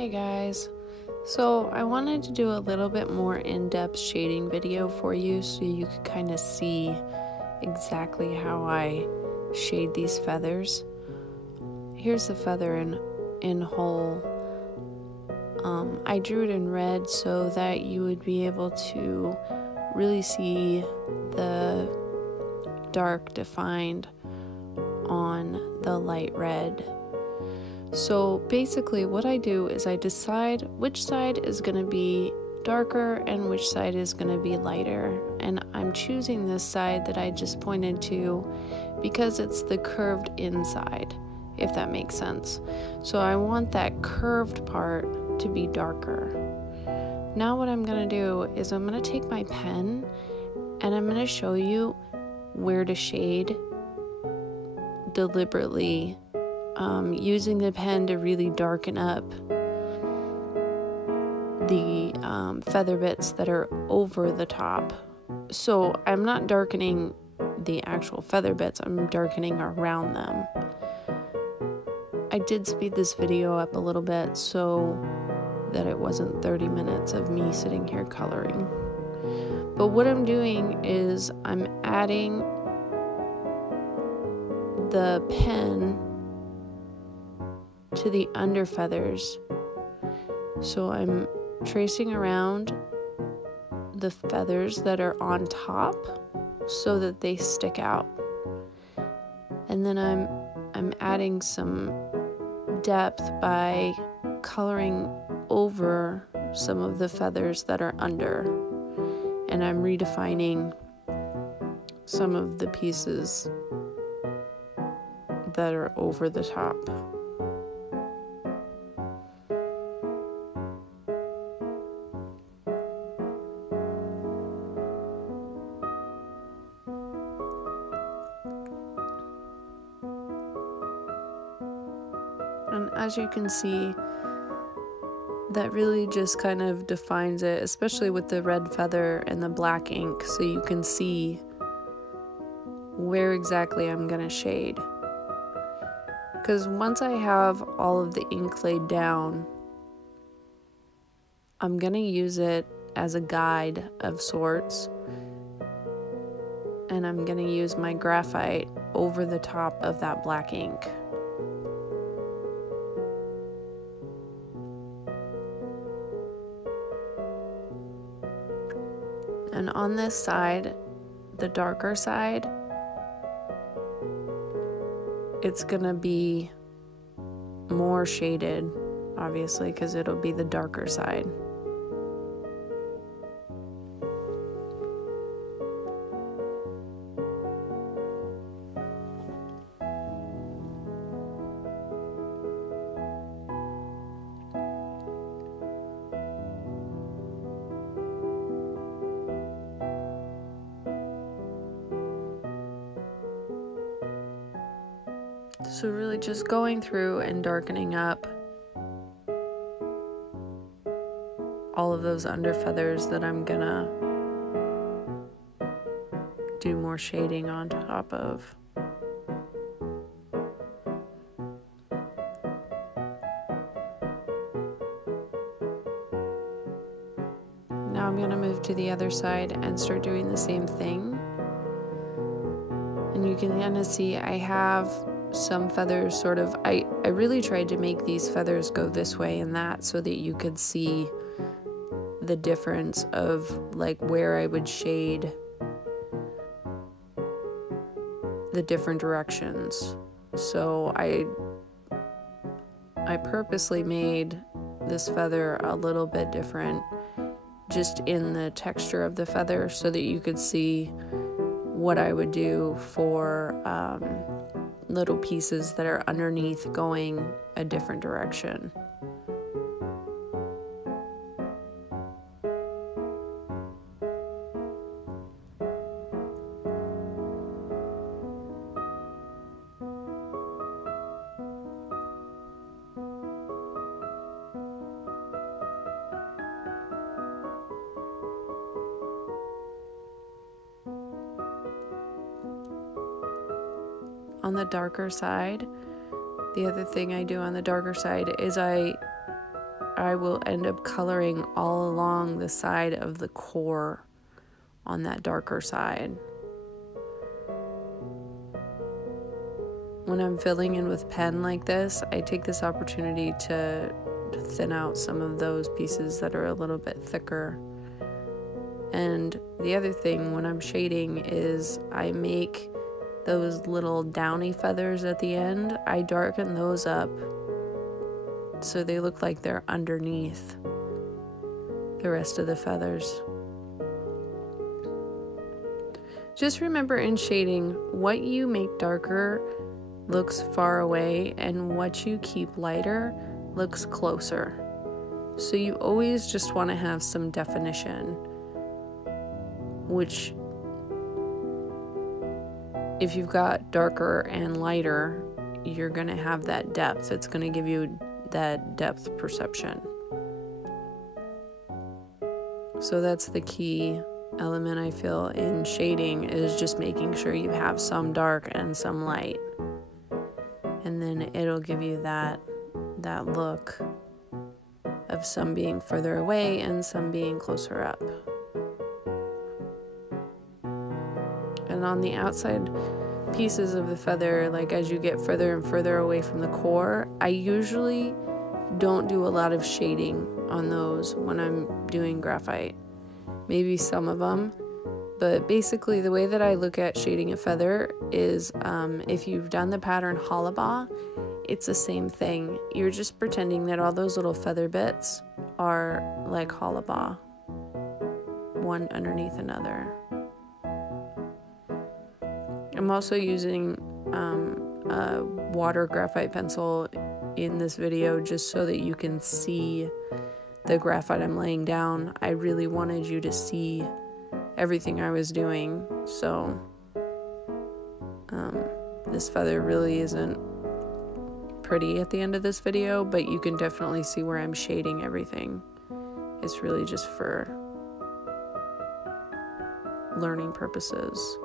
Hey guys, so I wanted to do a little bit more in-depth shading video for you so you could kind of see exactly how I shade these feathers. Here's the feather in whole. I drew it in red so that you would be able to really see the dark defined on the light red. So basically what I do is I decide which side is going to be darker and which side is going to be lighter, and I'm choosing this side that I just pointed to because it's the curved inside, if that makes sense. So I want that curved part to be darker. Now what I'm going to do is I'm going to take my pen and I'm going to show you where to shade deliberately, using the pen to really darken up the feather bits that are over the top. So I'm not darkening the actual feather bits, I'm darkening around them. I did speed this video up a little bit so that it wasn't 30 minutes of me sitting here coloring. But what I'm doing is I'm adding the pen to the under feathers. So I'm tracing around the feathers that are on top so that they stick out. And then I'm adding some depth by coloring over some of the feathers that are under. And I'm redefining some of the pieces that are over the top. And as you can see, that really just kind of defines it, especially with the red feather and the black ink, so you can see where exactly I'm going to shade. Because once I have all of the ink laid down, I'm going to use it as a guide of sorts. And I'm going to use my graphite over the top of that black ink. And on this side, the darker side, it's gonna be more shaded, obviously, because it'll be the darker side. So really just going through and darkening up all of those under feathers that I'm gonna do more shading on top of. Now I'm gonna move to the other side and start doing the same thing. And you can kind of see I have some feathers sort of, I really tried to make these feathers go this way and that so that you could see the difference of like where I would shade the different directions. So I purposely made this feather a little bit different just in the texture of the feather so that you could see what I would do for little pieces that are underneath going a different direction. On the darker side, the other thing I do on the darker side is I I will end up coloring all along the side of the core on that darker side. When I'm filling in with pen like this, I take this opportunity to thin out some of those pieces that are a little bit thicker. And the other thing when I'm shading is I make those little downy feathers at the end, I darken those up so they look like they're underneath the rest of the feathers. Just remember in shading, what you make darker looks far away and what you keep lighter looks closer. So you always just want to have some definition, which if you've got darker and lighter, you're going to have that depth. It's going to give you that depth perception. So that's the key element I feel in shading, is just making sure you have some dark and some light. And then it'll give you that look of some being further away and some being closer up. And on the outside pieces of the feather, like as you get further and further away from the core, I usually don't do a lot of shading on those when I'm doing graphite. Maybe some of them, but basically the way that I look at shading a feather is if you've done the pattern Hollabaugh, it's the same thing. You're just pretending that all those little feather bits are like Hollabaugh, one underneath another. I'm also using a water graphite pencil in this video just so that you can see the graphite I'm laying down. I really wanted you to see everything I was doing, so this feather really isn't pretty at the end of this video, but you can definitely see where I'm shading everything. It's really just for learning purposes.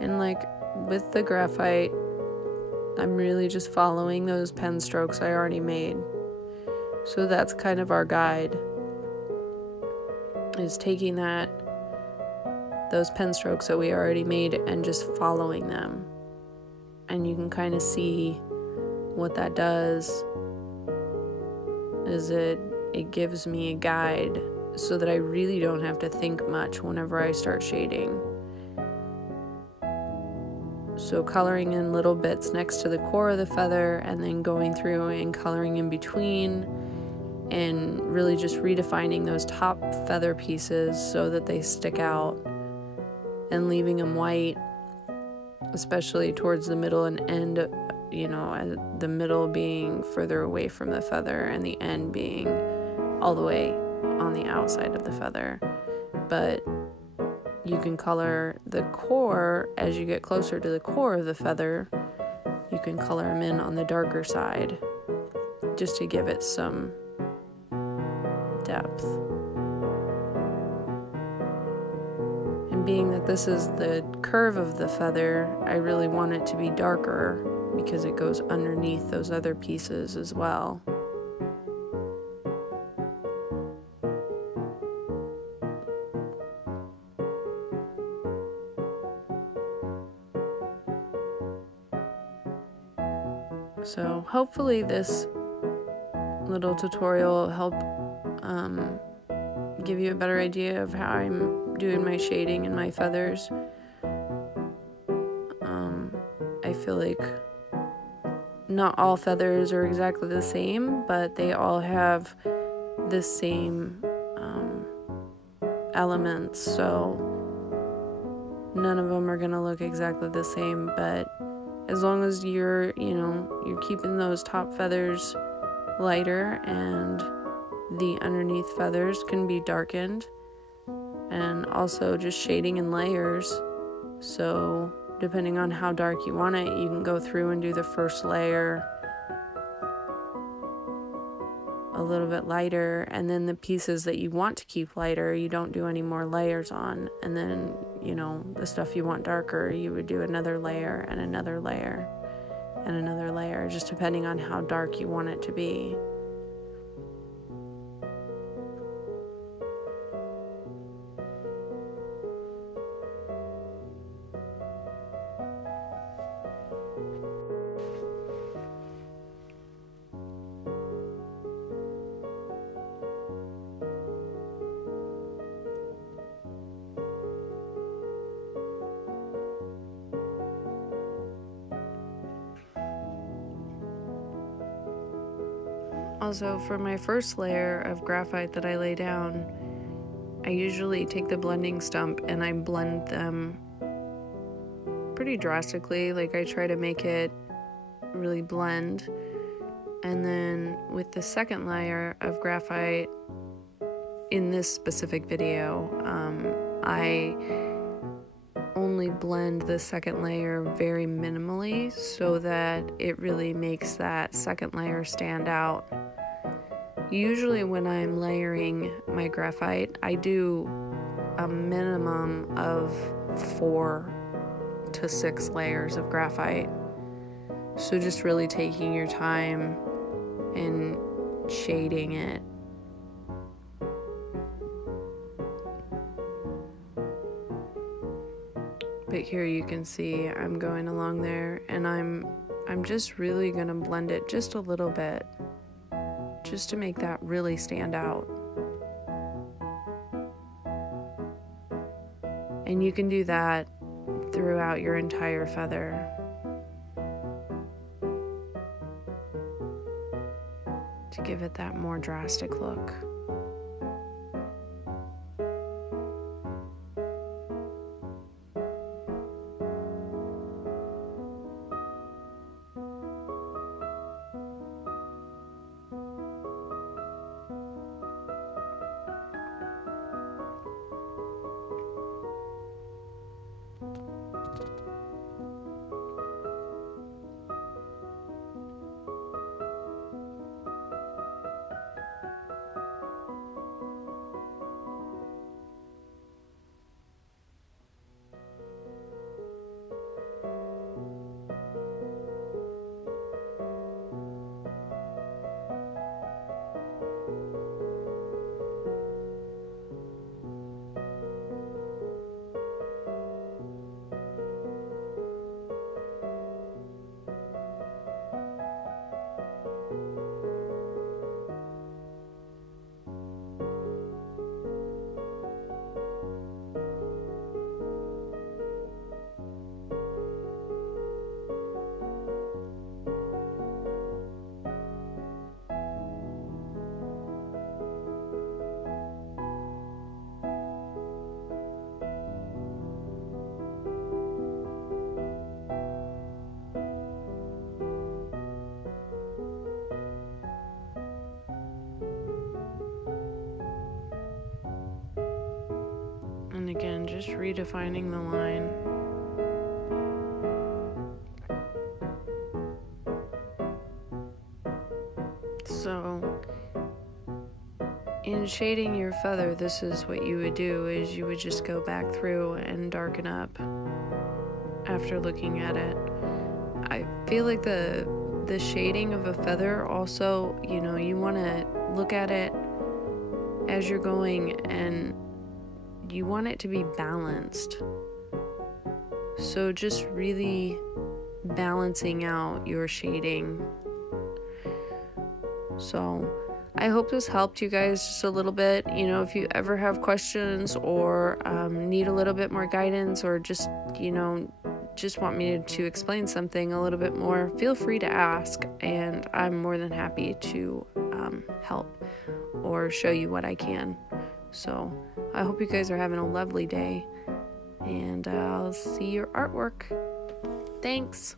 And like with the graphite, I'm really just following those pen strokes I already made. So that's kind of our guide, is taking those pen strokes that we already made and just following them. And you can kind of see what that does is it gives me a guide so that I really don't have to think much whenever I start shading. So coloring in little bits next to the core of the feather and then going through and coloring in between and really just redefining those top feather pieces so that they stick out and leaving them white, especially towards the middle and end, you know, the middle being further away from the feather and the end being all the way on the outside of the feather. But you can color the core as you get closer to the core of the feather. You can color them in on the darker side just to give it some depth. And being that this is the curve of the feather, I really want it to be darker because it goes underneath those other pieces as well. So hopefully this little tutorial will help give you a better idea of how I'm doing my shading and my feathers. I feel like not all feathers are exactly the same, but they all have the same elements, so none of them are gonna look exactly the same, but as long as you're keeping those top feathers lighter and the underneath feathers can be darkened, and also just shading in layers So depending on how dark you want it, you can go through and do the first layer a little bit lighter, and then the pieces that you want to keep lighter, you don't do any more layers on. And then, you know, the stuff you want darker, you would do another layer and another layer and another layer, just depending on how dark you want it to be. Also, for my first layer of graphite that I lay down, I usually take the blending stump and I blend them pretty drastically. Like, I try to make it really blend. And then with the second layer of graphite in this specific video, I only blend the second layer very minimally so that it really makes that second layer stand out. Usually when I'm layering my graphite, I do a minimum of 4 to 6 layers of graphite. So just really taking your time and shading it. But here you can see I'm going along there, and I'm just really gonna blend it just a little bit, just to make that really stand out. And you can do that throughout your entire feather. To give it that more drastic look. And again, just redefining the line. So, in shading your feather, this is what you would do, is you would just go back through and darken up after looking at it. I feel like the shading of a feather also, you know, you want to look at it as you're going, and you want it to be balanced. So just really balancing out your shading. So I hope this helped you guys just a little bit. You know, if you ever have questions or need a little bit more guidance, or just, you know, just want me to explain something a little bit more, feel free to ask, and I'm more than happy to help or show you what I can. So I hope you guys are having a lovely day, and I'll see your artwork. Thanks.